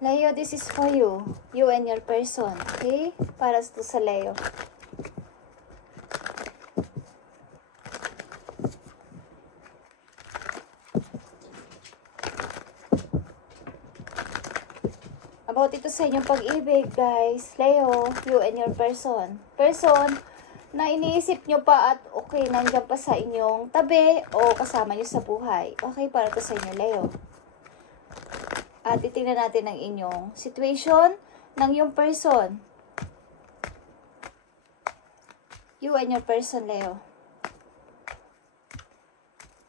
Leo, this is for you. You and your person. Okay? Para to sa Leo. About ito sa inyong pag-ibig, guys. Leo, you and your person. Person na iniisip nyo pa at okay, nandiyan pa sa inyong tabi o kasama nyo sa buhay. Okay, para to sa inyo, Leo. At titingnan natin ang inyong situation ng yung person. You and your person, Leo.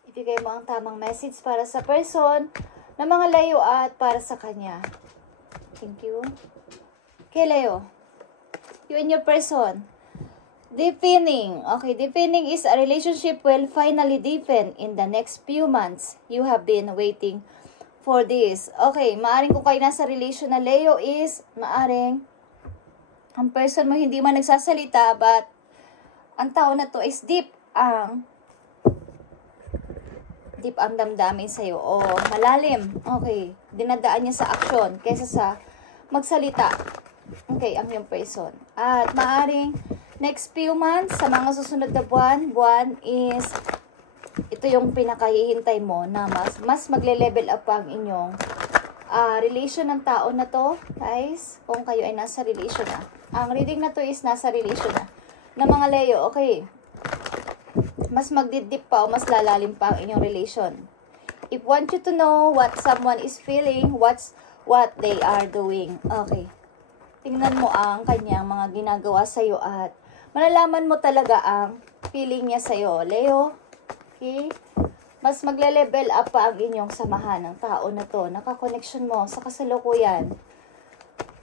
Ibigay mo ang tamang message para sa person ng mga Leo at para sa kanya. Thank you. Okay, Leo. You and your person. Deepening. Okay, deepening is a relationship will finally deepen in the next few months. You have been waiting for this. Okay, maaring kung kayo nasa relation na Leo is, maaring ang person mo hindi man nagsasalita but ang tao na to is deep ang damdamin sa'yo o malalim. Okay, dinadaan niya sa aksyon kaysa sa magsalita. Okay, ang yung person. At maaring next few months, sa mga susunod na buwan is ito yung pinakahihintay mo na mas magle-level up ang inyong relation ng tao na to, guys. Kung kayo ay nasa relation na. Ang reading na to is nasa relation na. Na mga Leo, okay. Mas magdidip pa o mas lalalim pa ang inyong relation. If want you to know what someone is feeling, what they are doing. Okay. Tingnan mo ang kanyang mga ginagawa sa'yo at malalaman mo talaga ang feeling niya sa'yo, Leo. Okay? Mas magle-level up pa ang inyong samahan ng tao na to. Nakakoneksyon mo sa kasalukuyan.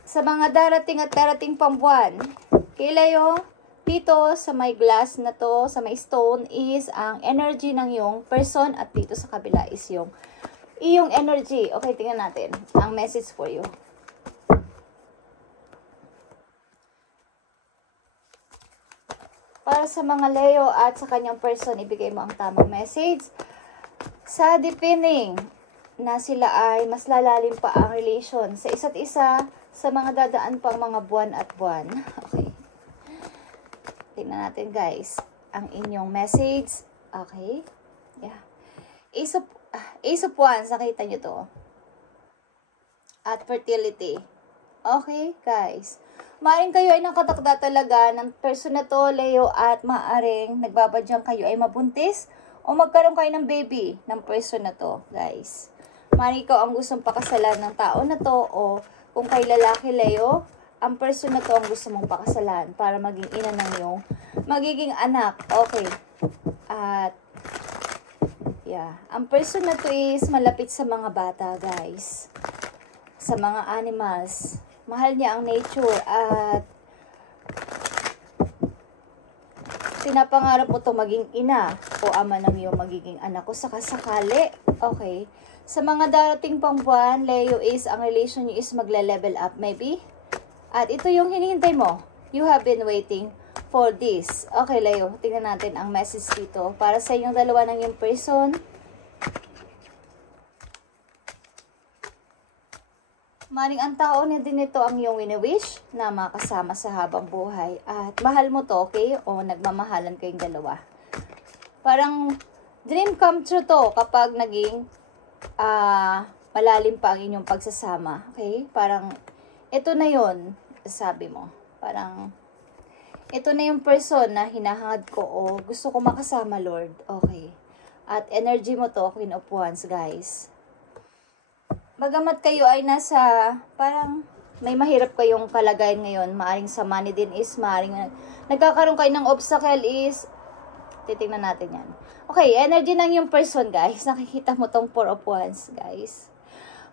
Sa mga darating at darating pang buwan. Okay, Leo? Dito sa may glass na to, sa may stone is ang energy ng iyong person at dito sa kabila is yung iyong energy. Okay, tingnan natin ang message for you. Para sa mga Leo at sa kanyang person, ibigay mo ang tamang message. Sa deepening na sila ay mas lalalim pa ang relation sa isa't isa sa mga dadaan pang mga buwan at buwan. Okay. Tingnan natin, guys, ang inyong message. Okay. Yeah. Ace of Wands, nakita nyo to. At fertility. Okay, guys. Maaring kayo ay nakatakda talaga ng person na to, Leo, at maaring nagbabadyang kayo ay mabuntis o magkaroon kayo ng baby ng person na to, guys. Maaring ikaw ang gustong pakasalan ng tao na to o kung kay lalaki, Leo, ang person na to ang gusto mong pakasalan para maging ina ng iyong magiging anak. Okay. At yeah, ang person na to is malapit sa mga bata, guys. Sa mga animals. Mahal niya ang nature at pinapangarap mo to maging ina o ama ng iyong magiging anak ko sakasakali. Okay. Sa mga darating pang buwan, Leo, is ang relation niyo is magle-level up maybe. At ito yung hinihintay mo. You have been waiting for this. Okay, Leo. Tingnan natin ang message dito. Para sa inyong dalawa ng yung person. Maring ang tao na din ito ang iyong wini-wish na makasama sa habang buhay. At mahal mo to, okay? O nagmamahalan kayong dalawa. Parang dream come true to kapag naging malalim pa ang inyong pagsasama. Okay? Parang ito na yon, sabi mo. Parang ito na yung person na hinahangad ko o gusto ko makasama, Lord. Okay. At energy mo to, Queen of Wands, guys. Bagamat kayo ay nasa, parang may mahirap kayong kalagayan ngayon, maaring sa money din is, maaring nagkakaroon kayo ng obstacle is, titingnan natin yan. Okay, energy ng yung person, guys. Nakikita mo tong 4 of Wands, guys.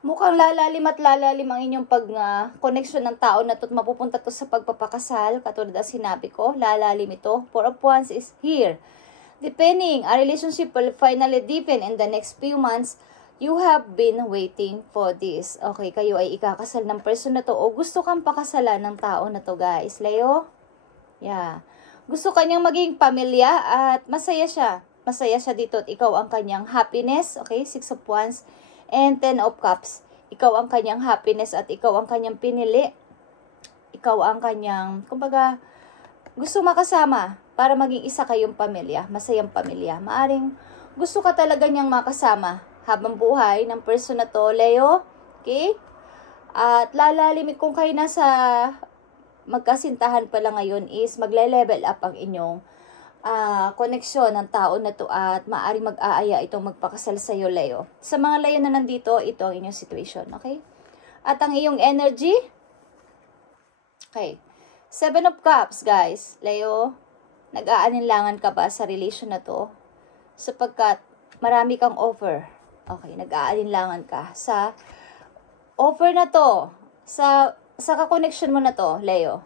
Mukhang lalalim at lalalim ang inyong pag-connection ng tao na to at mapupunta to sa pagpapakasal. Katulad na sinabi ko, lalalim ito. 4 of Wands is here. Depending, a relationship will finally deepen in the next few months. You have been waiting for this. Okay, kayo ay ikakasal ng person na to o gusto kang pakasalan ng tao na to, guys. Leo? Yeah. Gusto kanyang maging pamilya at masaya siya. Masaya siya dito at ikaw ang kanyang happiness. Okay, 6 of Wands and 10 of Cups. ikaw ang kanyang happiness at ikaw ang kanyang pinili. Ikaw ang kanyang, kumbaga, gusto makasama para maging isa kayong pamilya, masayang pamilya. Maaring gusto ka talaga niyang makasama habang buhay ng person na to, Leo. Okay? At lalalim kung kayo nasa magkasintahan pala ngayon is magle-level up ang inyong koneksyon ng tao na to at maaring mag-aaya itong magpakasal sa iyo, Leo. Sa mga Leo na nandito, ito ang inyong situation, okay? At ang iyong energy, okay, 7 of Cups, guys. Leo, nag-aalinlangan ka ba sa relation na to? Sapagkat marami kang offer. Okay, nag-aalinlangan ka sa offer na to, sa kakoneksyon mo na to, Leo.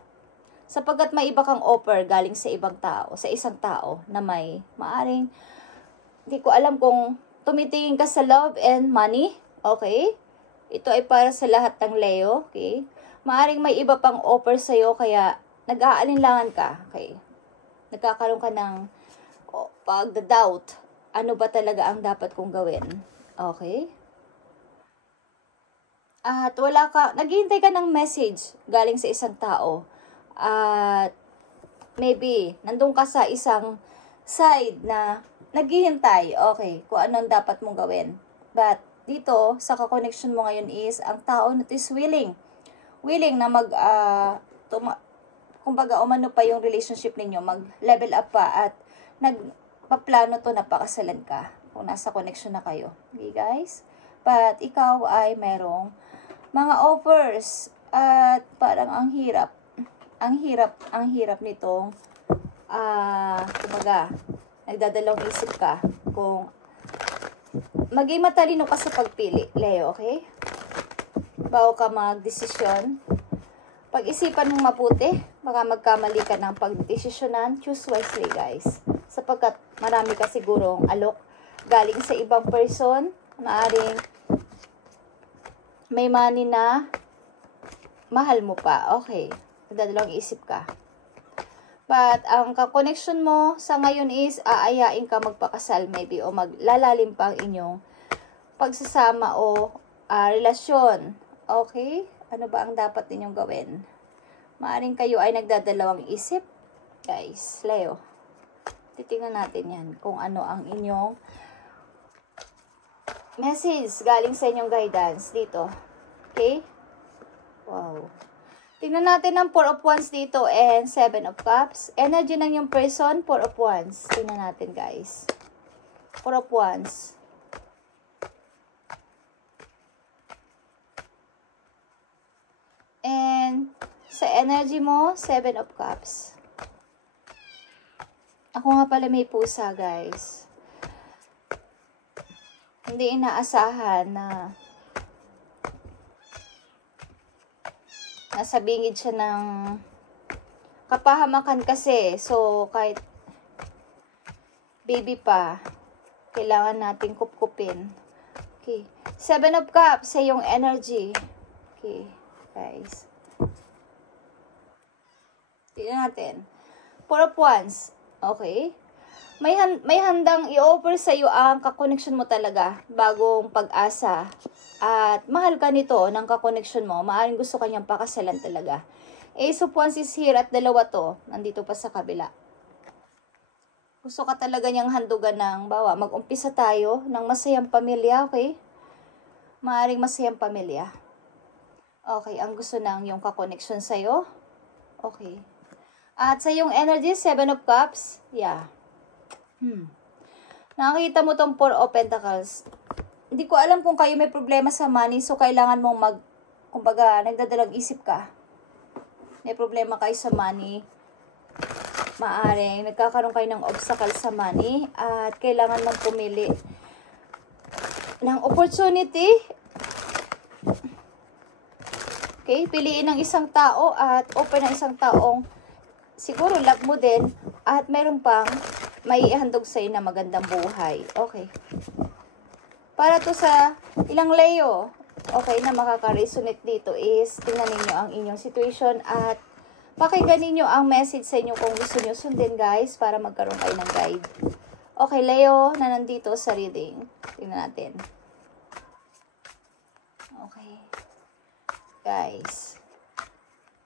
Sapagkat may iba kang offer galing sa ibang tao, sa isang tao na may maaring, hindi ko alam kung tumitingin ka sa love and money, okay? Ito ay para sa lahat ng Leo, okay? Maaring may iba pang offer sa'yo, kaya nag-aalinlangan ka, okay? Nagkakaroon ka ng pagda-doubt, ano ba talaga ang dapat kong gawin, okay? At wala ka, naghihintay ka ng message galing sa isang tao. At maybe, nandun ka sa isang side na naghihintay, okay, kung anong dapat mong gawin. But, dito, sa kakonnection mo ngayon is, ang tao na is willing na kumbaga, umano pa yung relationship ninyo, mag-level up pa, at nagpaplano to na pakasalan ka, kung nasa connection na kayo. Okay, guys? But, ikaw ay merong mga offers, at parang ang hirap nitong kumbaga nagdadalawang isip ka kung maging matalino ka sa pagpili, Leo, okay? Bago ka magdesisyon, pag-isipan mong mabuti, baka magkamali ka ng pagdesisyonan, choose wisely, guys. Sapagkat marami ka sigurong alok galing sa ibang person, maaring may money na mahal mo pa, okay? Nagdadalawang isip ka. But, ang ka-connection mo sa ngayon is, aayain ka magpakasal maybe, o maglalalim pa ang inyong pagsasama o relasyon. Okay? Ano ba ang dapat ninyong gawin? Maaring kayo ay nagdadalawang isip. Guys, Leo. Titingnan natin yan kung ano ang inyong message galing sa inyong guidance dito. Okay? Wow. Tingnan natin ang 4 of Wands dito and 7 of Cups. Energy ng yung person, 4 of Wands. Tingnan natin, guys. 4 of Wands. And sa energy mo, 7 of Cups. Ako nga pala may pusa, guys. Hindi inaasahan na nasa bingid siya ng kapahamakan kasi. So, kahit baby pa, kailangan natin kupkupin. Okay. 7 of Cups sa yung energy. Okay, guys. Tignan natin. 4 of Wands. Okay. May handang i-offer sa iyo ang kakoneksyon mo talaga, bagong pag-asa. At mahal ka nito ng kakoneksyon mo, maaaring gusto kanyang pakasalan talaga. Ace of Wands is here at dalawa to, nandito pa sa kabila. Gusto ka talaga niyang handugan ng, bawa, mag-umpisa tayo ng masayang pamilya, okay? Maaaring masayang pamilya. Okay, ang gusto ng yung kakoneksyon sa'yo. Okay. At sa yung energy, 7 of Cups, yeah. Nakakita mo tong 4 of Pentacles. Hindi ko alam kung kayo may problema sa money, so kailangan mong kumbaga, nagdadalang isip ka. May problema kayo sa money. Maaring nagkakaroon kayo ng obstacle sa money at kailangan mong pumili ng opportunity. Okay, piliin ng isang tao at open ng isang taong siguro love mo din at meron pang may ihandog sa'yo na magandang buhay. Okay. Para to sa ilang Leo, okay, na makaka-resonate dito is, tingnan ninyo ang inyong situation at pakinggan ninyo ang message sa inyo kung gusto nyo sundin, guys, para magkaroon kayo ng guide. Okay, Leo, na nandito sa reading. Tingnan natin. Okay. Okay. Guys,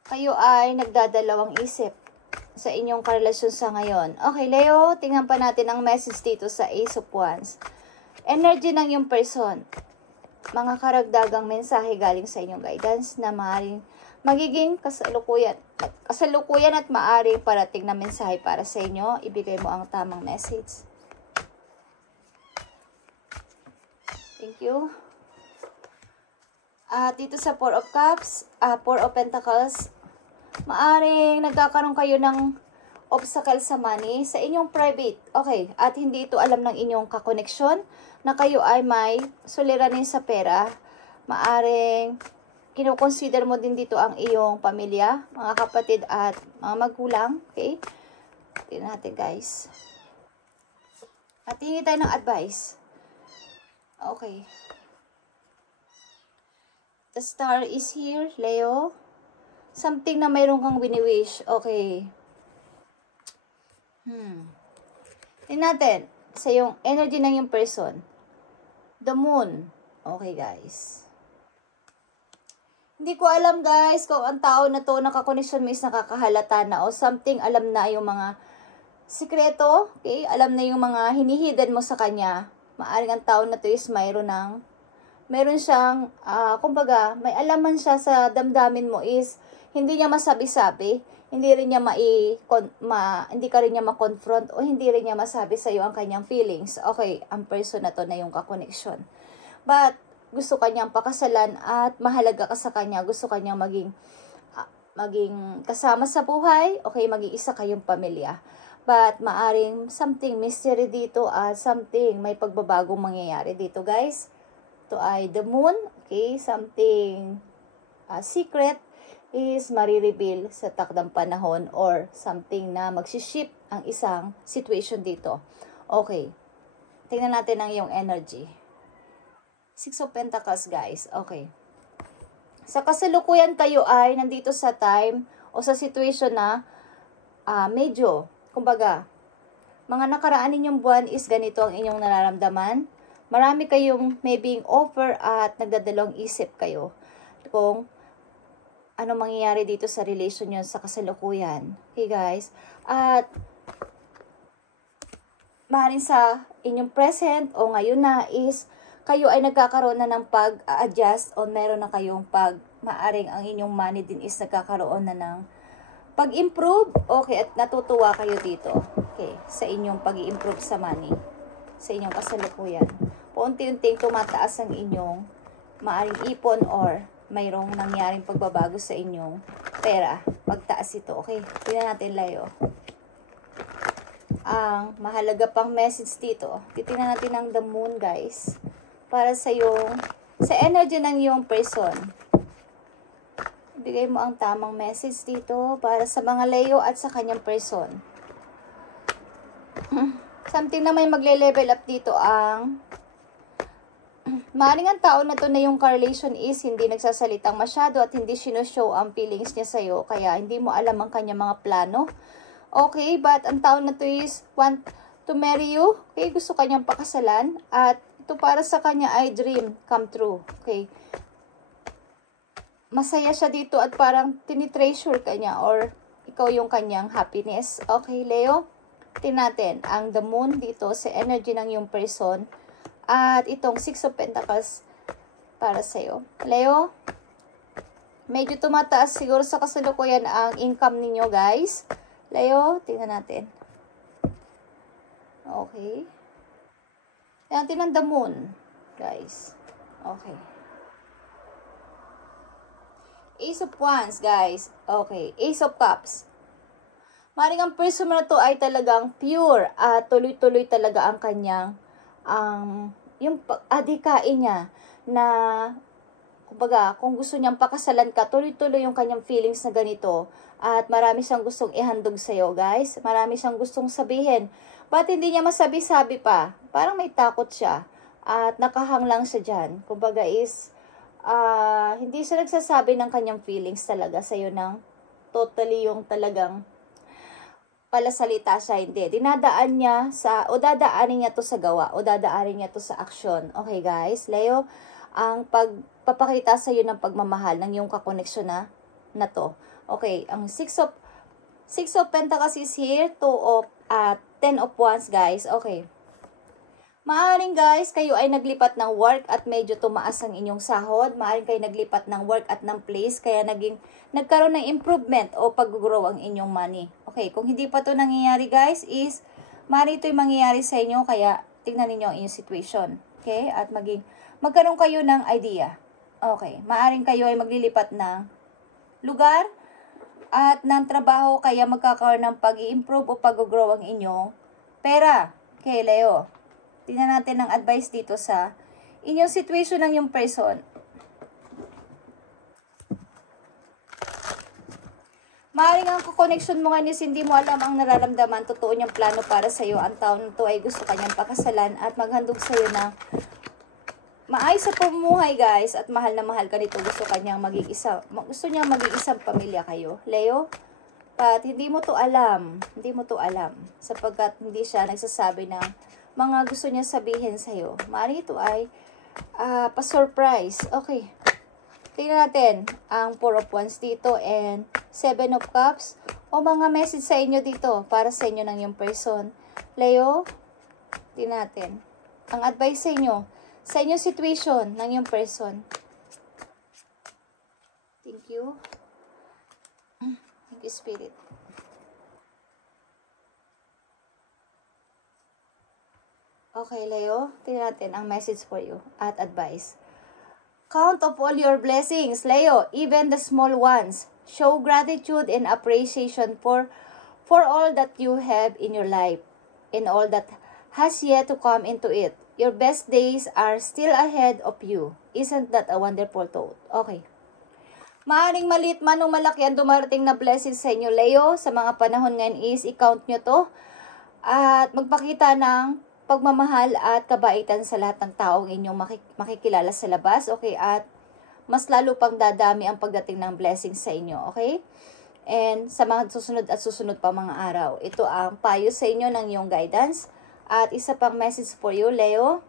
kayo ay nagdadalawang isip sa inyong karelasyon sa ngayon. Okay, Leo, tingnan pa natin ang message dito sa Ace of Wands. Energy ng yung person. Mga karagdagang mensahe galing sa inyong guidance na maaaring magiging kasalukuyan at maaaring parating na mensahe para sa inyo. Ibigay mo ang tamang message. Thank you. Dito sa Four of Cups, Four of Pentacles, maaring nagkakaroon kayo ng obstacle sa money sa inyong private. Okay, at hindi ito alam ng inyong kakoneksyon na kayo ay may suliranin sa pera. Maaring kinoconsider mo din dito ang iyong pamilya, mga kapatid at mga magulang. Okay? Tingnan natin guys. At hingi tayo ng advice. Okay. The star is here, Leo. Something na mayroon kang wini-wish. Okay. Tingnan natin sa yung energy ng yung person. The moon. Okay, guys. Hindi ko alam, guys, kung ang tao na to nakakoneksyon mo is nakakahalata na o something, alam na yung mga sikreto. Okay? Alam na yung mga hinihidan mo sa kanya. Maaring ang tao na to is meron siyang, kumbaga, may alaman siya sa damdamin mo is, hindi niya masabi-sabi, hindi ka rin niya ma-confront, o hindi rin niya masabi sa iyo ang kanyang feelings. Okay, ang person na to na yung kakoneksyon. But, gusto kanyang pakasalan at mahalaga ka sa kanya. Gusto kanyang maging kasama sa buhay. Okay, maging isa kayong pamilya. But, maaring something mystery dito at something may pagbabagong mangyayari dito, guys. Ito ay the moon, okay, something secret is marireveal sa takdang panahon or something na magsiship ang isang situation dito. Okay, tingnan natin ang iyong energy. Six of Pentacles, guys, okay. Sa kasalukuyan kayo ay nandito sa time o sa situation na medyo, kumbaga, mga nakaraan ninyong buwan is ganito ang inyong nararamdaman. Marami kayong maybe offer at nagdadalawang isip kayo kung ano mangyayari dito sa relation nyo sa kasalukuyan. Okay, guys? At maaaring sa inyong present o ngayon na is kayo ay nagkakaroon na ng pag-adjust o meron na kayong maaring ang inyong money din is nagkakaroon na ng pag-improve. Okay, at natutuwa kayo dito. Okay, sa inyong pag-i-improve sa money. Sa inyong kasalukuyan. Unti-unting tumataas ang inyong maaring ipon or mayroong nangyaring pagbabago sa inyong pera. Pagtaas ito. Okay, tingnan natin, Leo. Ang mahalaga pang message dito. Titingnan natin ang the moon, guys. Para sa energy ng iyong person. Bigay mo ang tamang message dito para sa mga Leo at sa kanyang person. Something na may magle-level up dito ang maaaring ang tao na to na yung correlation is hindi nagsasalitang masyado at hindi sinushow ang feelings niya sa'yo. Kaya hindi mo alam ang kanya mga plano. Okay, but ang tao na to is want to marry you. Okay, gusto kanyang pakasalan. At ito para sa kanya ay dream come true. Okay. Masaya siya dito at parang tinitreasure kanya or ikaw yung kanyang happiness. Okay, Leo? Tingnan natin ang the moon dito sa energy ng yung person. At itong Six of Pentacles para sa'yo. Leo, medyo tumataas siguro sa kasalukuyan ang income ninyo, guys. Leo, tingnan natin. Okay. Tingnan natin ang the moon, guys. Okay. Ace of Wands, guys. Okay. Ace of Cups. Maring ang person na to ay talagang pure at tuloy-tuloy talaga ang kanyang yung adikain niya na kumbaga kung gusto niyang pakasalan ka, tuloy-tuloy yung kanyang feelings na ganito at marami siyang gustong ihandog sa'yo, guys. Marami siyang gustong sabihin. But hindi niya masabi-sabi pa. Parang may takot siya at nakahang lang siya dyan. Kumbaga is hindi siya nagsasabi ng kanyang feelings talaga sa'yo ng totally yung talagang palasalita siya, hindi. Dinadaan niya o dadaanin niya to sa gawa, o dadaanin niya to sa aksyon. Okay, guys? Leo, ang pagpapakita sa iyo ng pagmamahal ng iyong kakoneksyon na to. Okay, ang Six of Pentacles is here, 10 of Wands, guys. Okay. Maaring guys, kayo ay naglipat ng work at medyo tumaas ang inyong sahod. Maaring kayo naglipat ng work at ng place, kaya nagkaroon ng improvement o pag-grow ang inyong money. Okay, kung hindi pa to nangyayari guys, is maaring ito'y mangyayari sa inyo, kaya tingnan ninyo ang inyong situation. Okay, at magkaroon kayo ng idea. Okay, maaring kayo ay maglilipat ng lugar at ng trabaho, kaya magkakaroon ng pag-i-improve o pag-grow ang inyong pera. Okay, Leo. Tingnan natin ang advice dito sa inyong situation ng yung person. Maaaring ang connection mo ngayon is hindi mo alam ang nararamdaman, totoo niyang plano para sa iyo. Ang taon na to ay gusto kanyang pakasalan at maghandog sa iyo ng maayos sa pamumuhay guys, at mahal na mahal ka nito. Gusto niyang maging isang pamilya kayo, Leo. But hindi mo to alam, sapagkat hindi siya nagsasabi ng mga gusto niya sabihin sa'yo. Maaaring ito ay pa-surprise. Okay. Tingnan natin ang 4 of Wands dito and 7 of Cups o mga message sa inyo dito para sa inyo ng yung person. Leo, tingnan natin ang advice sa inyong situation ng yung person. Thank you. Thank you, Spirit. Okay, Leo, tingnan natin ang message for you at advice. Count of all your blessings, Leo, even the small ones. Show gratitude and appreciation for all that you have in your life and all that has yet to come into it. Your best days are still ahead of you. Isn't that a wonderful thought? Okay. Maaring maliit man o malaki ang dumarating na blessings sa inyo, Leo. Sa mga panahon ngayon is i-count nyo to at magpakita ng pagmamahal at kabaitan sa lahat ng taong inyong makikilala sa labas, okay? At mas lalo pang dadami ang pagdating ng blessings sa inyo, okay? And sa mga susunod pa mga araw, ito ang payo sa inyo ng iyong guidance. At isa pang message for you, Leo.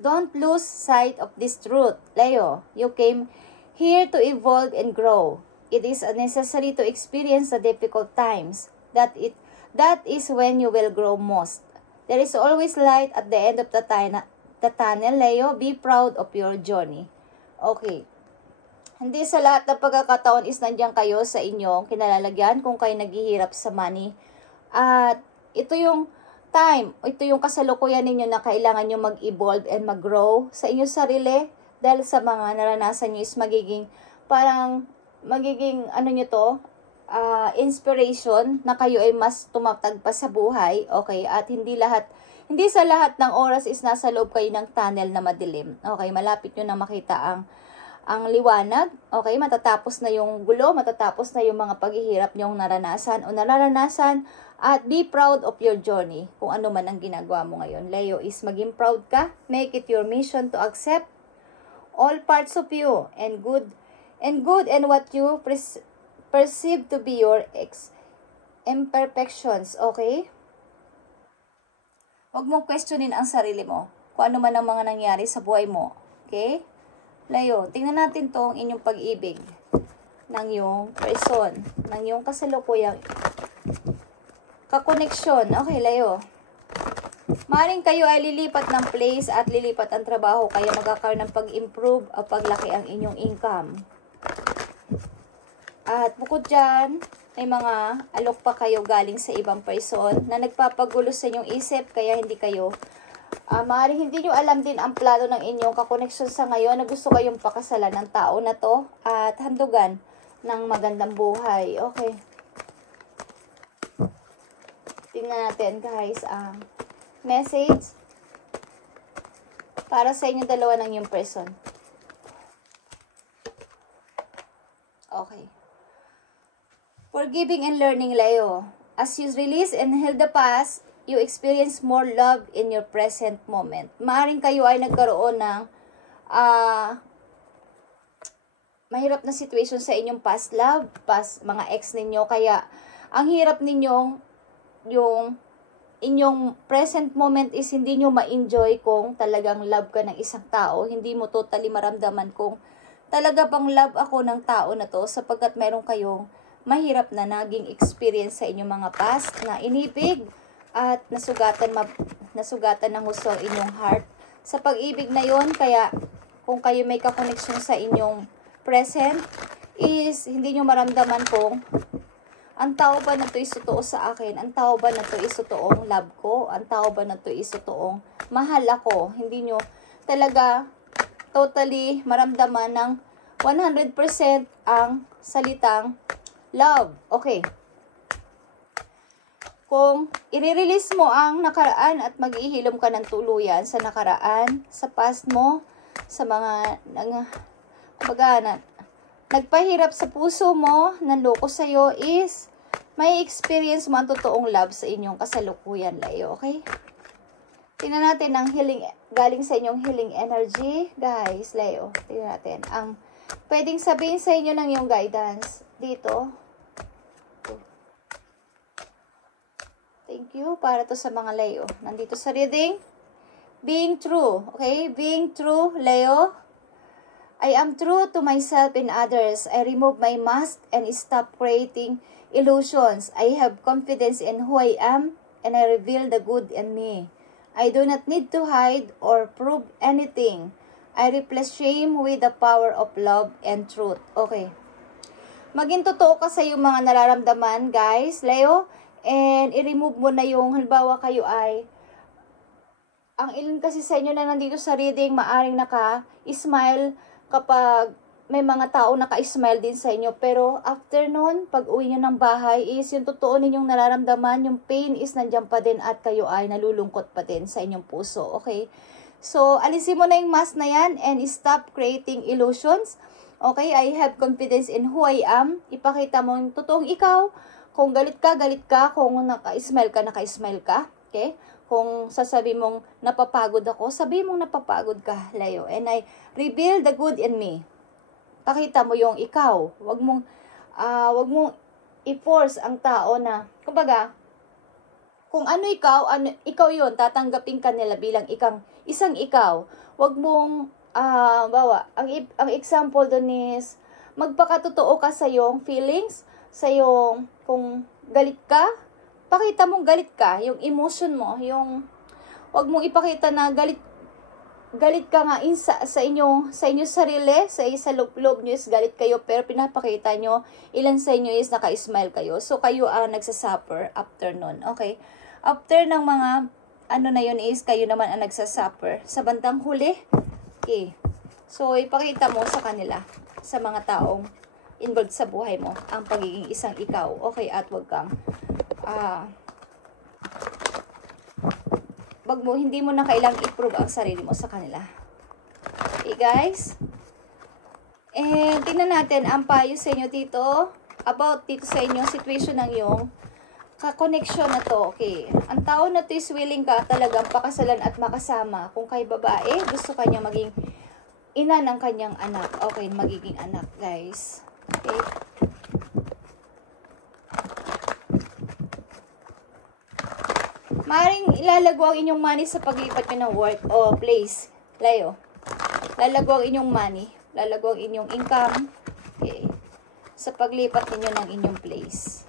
Don't lose sight of this truth, Leo. You came here to evolve and grow. It is necessary to experience the difficult times. That is when you will grow most. There is always light at the end of the tunnel, Leo. Be proud of your journey. Okay. Hindi sa lahat ng pagkakataon is nandiyan kayo sa inyong kinalalagyan kung kayo naghihirap sa money. At ito yung time, ito yung kasalukuyan ninyo na kailangan nyo mag-evolve and mag-grow sa inyong sarili. Dahil sa mga naranasan nyo is magiging inspiration na kayo ay mas tumatag pa sa buhay, okay? At hindi sa lahat ng oras is nasa loob kayo ng tunnel na madilim. Okay, malapit nyo na makita ang liwanag, okay? Matatapos na yung gulo, matatapos na yung mga paghihirap nyong nararanasan, at be proud of your journey. Kung ano man ang ginagawa mo ngayon, Leo, is maging proud ka. Make it your mission to accept all parts of you and good and what you perceive to be your imperfections, okay? Huwag mong questionin ang sarili mo, kung ano man ang mga nangyari sa buhay mo, okay? Leo, tingnan natin tong inyong pag-ibig ng iyong person, ng iyong kasalukuyang kakoneksyon. Okay, Leo. Maring kayo ay lilipat ng place at lilipat ang trabaho, kaya magkakaroon ng pag-improve o paglaki ang inyong income. At bukod dyan, may mga alok pa kayo galing sa ibang person na nagpapagulo sa inyong isip, kaya hindi kayo, maaaring hindi nyo alam din ang plano ng inyong kakoneksyon sa ngayon na gusto kayong pakasalan ng tao na to at handugan ng magandang buhay. Okay. Tingnan natin guys ang message para sa inyong dalawa ng yung person. Okay. Forgiving and learning, Leo. As you release and heal the past, you experience more love in your present moment. Maaring kayo ay nagkaroon ng mahirap na situation sa inyong past love, past mga ex ninyo, kaya ang hirap ninyong yung inyong present moment is hindi nyo ma-enjoy kung talagang love ka ng isang tao. Hindi mo totally maramdaman kung talaga bang love ako ng tao na to, sapagkat meron kayong mahirap na naging experience sa inyong mga past na inibig at nasugatan ng gusto inyong heart sa pag-ibig na yon. Kaya kung kayo may kakoneksyon sa inyong present is hindi nyo maramdaman kung ang tao ba na to is totoo sa akin? Ang tao ba na to is totoong love ko? Ang tao ba na to is totoong mahal ako? Hindi nyo talaga totally maramdaman ng 100% ang salitang love. Okay. Kung i-release mo ang nakaraan at mag-ihilom ka ng tuluyan sa nakaraan, sa past mo, sa mga nagpahirap sa puso mo, nanloko sa'yo, is may experience mo ang totoong love sa inyong kasalukuyan, Leo. Okay? Tingnan natin ang healing, galing sa inyong healing energy, guys, Leo. Tingnan natin ang pwedeng sabihin sa inyo ng iyong guidance dito. Thank you para to sa mga Leo. Nandito sa reading. Being true. Okay? Being true, Leo. I am true to myself and others. I remove my mask and stop creating illusions. I have confidence in who I am and I reveal the good in me. I do not need to hide or prove anything. I replace shame with the power of love and truth. Okay. Maging totoo ka sa iyong mga nararamdaman, guys, Leo. And i-remove mo na yung, halimbawa kayo ay, ang ilan kasi sa inyo na nandito sa reading, maaring naka-smile kapag may mga tao naka-smile din sa inyo. Pero after nun, pag uwi nyo ng bahay, is yung totoo ninyong nararamdaman, yung pain is nandiyan pa din at kayo ay nalulungkot pa din sa inyong puso. Okay? So, alisin mo na yung mask na yan and stop creating illusions. Okay? I have confidence in who I am. Ipakita mo yung totoong ikaw. Kung galit ka, galit ka. Kung naka-smile ka. Okay? Kung sasabi mong napapagod ako, sabi mong napapagod ka, Leo. And I reveal the good in me. Pakita mo yung ikaw. Wag mong i-force ang tao na, kumbaga, kung ano ikaw yun, tatanggapin ka nila bilang isang ikaw. Wag mong, ang example doon is, magpakatotoo ka sa iyong feelings, sa iyong, kung galit ka, pakita mong galit ka, yung emotion mo, yung, wag mong ipakita na galit ka nga sa inyong sarili, sa loob nyo is galit kayo, pero pinapakita nyo, ilan sa inyo is naka-smile kayo. So, kayo ang nagsasuffer after nun, okay? After ng mga, na yun is, kayo naman ang nagsasuffer sa bandang huli, okay? So, ipakita mo sa kanila, sa mga taong involved sa buhay mo, ang pagiging isang ikaw, okay? At wag kang, hindi mo na kailangang i-prove ang sarili mo sa kanila. Okay, guys? And, tingnan natin ang payo sa inyo dito, about dito sa inyong situation ng iyong ka-connection na to. Okay, ang tao na to is willing ka talagang pakasalan at makasama. Kung kay babae, gusto kanya maging ina ng kanyang anak. Okay, magiging anak, guys. Okay. Maaaring ilalago ang inyong money sa paglipat nyo ng work o place, Leo. Lalago ang inyong money. Lalago ang inyong income. Okay. Sa paglipat ninyo ng inyong place.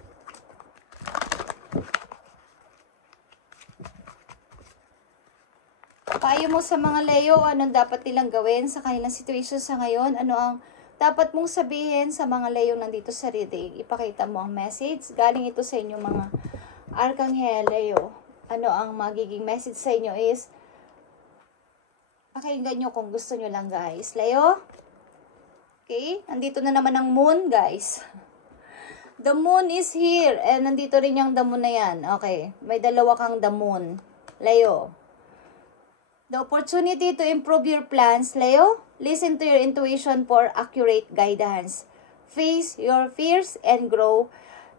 Payo mo sa mga Leo, anong dapat nilang gawin sa kanilang situation sa ngayon? Ano ang dapat mong sabihin sa mga Leo nandito sa reading? Ipakita mo ang message. Galing ito sa inyong mga Arkanghel, Leo. Ano ang magiging message sa inyo is, pakinggan nyo kung gusto nyo lang, guys. Leo? Okay? Nandito na naman ang moon, guys. The moon is here. And nandito rin yung the moon na yan. Okay. May dalawa kang the moon. Leo. The opportunity to improve your plans, Leo. Listen to your intuition for accurate guidance. Face your fears and grow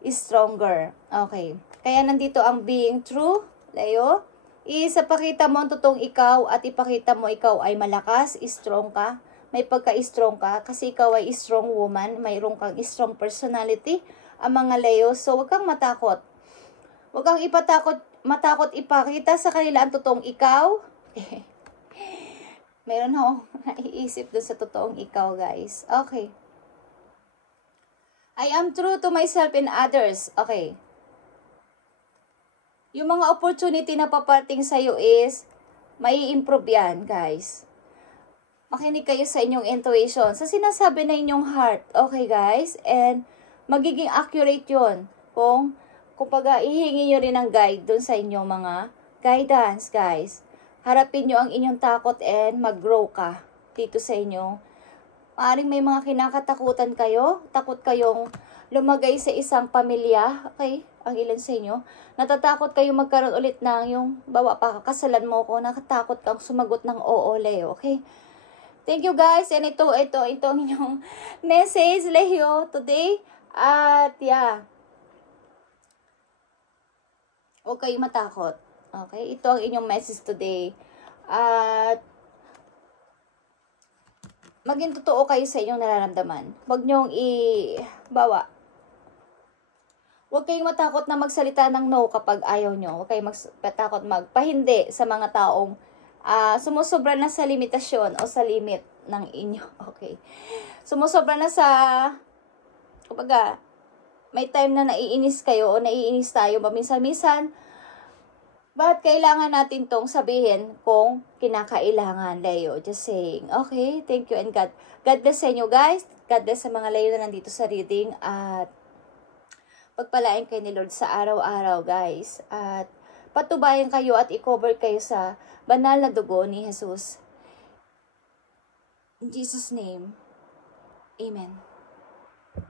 stronger. Okay. Kaya nandito ang being true, Leo. Ipakita mo ang totoong ikaw at ipakita mo ikaw ay malakas, strong ka. May pagka-strong ka kasi ikaw ay strong woman. Mayroon kang strong personality. Ang mga Leo. So, huwag kang matakot. Huwag kang ipatakot matakot ipakita sa kanila ang totoong ikaw. Meron akong naiisip dun sa totoong ikaw, guys. Okay. I am true to myself and others. Okay. Yung mga opportunity na paparting sa'yo is, may improve yan, guys. Makinig kayo sa inyong intuition, sa sinasabi na inyong heart. Okay, guys? And, magiging accurate yun. Kung ihingi nyo rin ng guide dun sa inyong mga guidance, guys. Harapin nyo ang inyong takot and mag-grow ka dito sa inyo. Maaring may mga kinakatakutan kayo. Takot kayong lumagay sa isang pamilya. Okay? Ang ilan sa inyo. Natatakot kayo magkaroon ulit ng yung bawa pa kakasalan mo ko. Nakatakot kang sumagot ng oo, Leo. Okay? Thank you, guys. And ito ang inyong message, Leo, today. At yeah. Huwag kayong matakot. Okay? Ito ang inyong message today. At maging totoo kayo sa inyong nararamdaman. Huwag niyong bawa. Huwag kayong matakot na magsalita ng no kapag ayaw nyo. Huwag kayong matakot magpahindi sa mga taong sumusobra na sa limitasyon o sa limit ng inyo. Okay. Sumusobra na sa kumbaga, may time na naiinis kayo o naiinis tayo paminsan-minsan. But kailangan natin tong sabihin kung kinakailangan, Leo. Just saying. Okay, thank you and God bless sa inyo, guys. God bless sa mga Leo na nandito sa reading. At pagpalain kayo ni Lord sa araw-araw, guys. At patubayan kayo at i-cover kayo sa banal na dugo ni Jesus. In Jesus' name, Amen.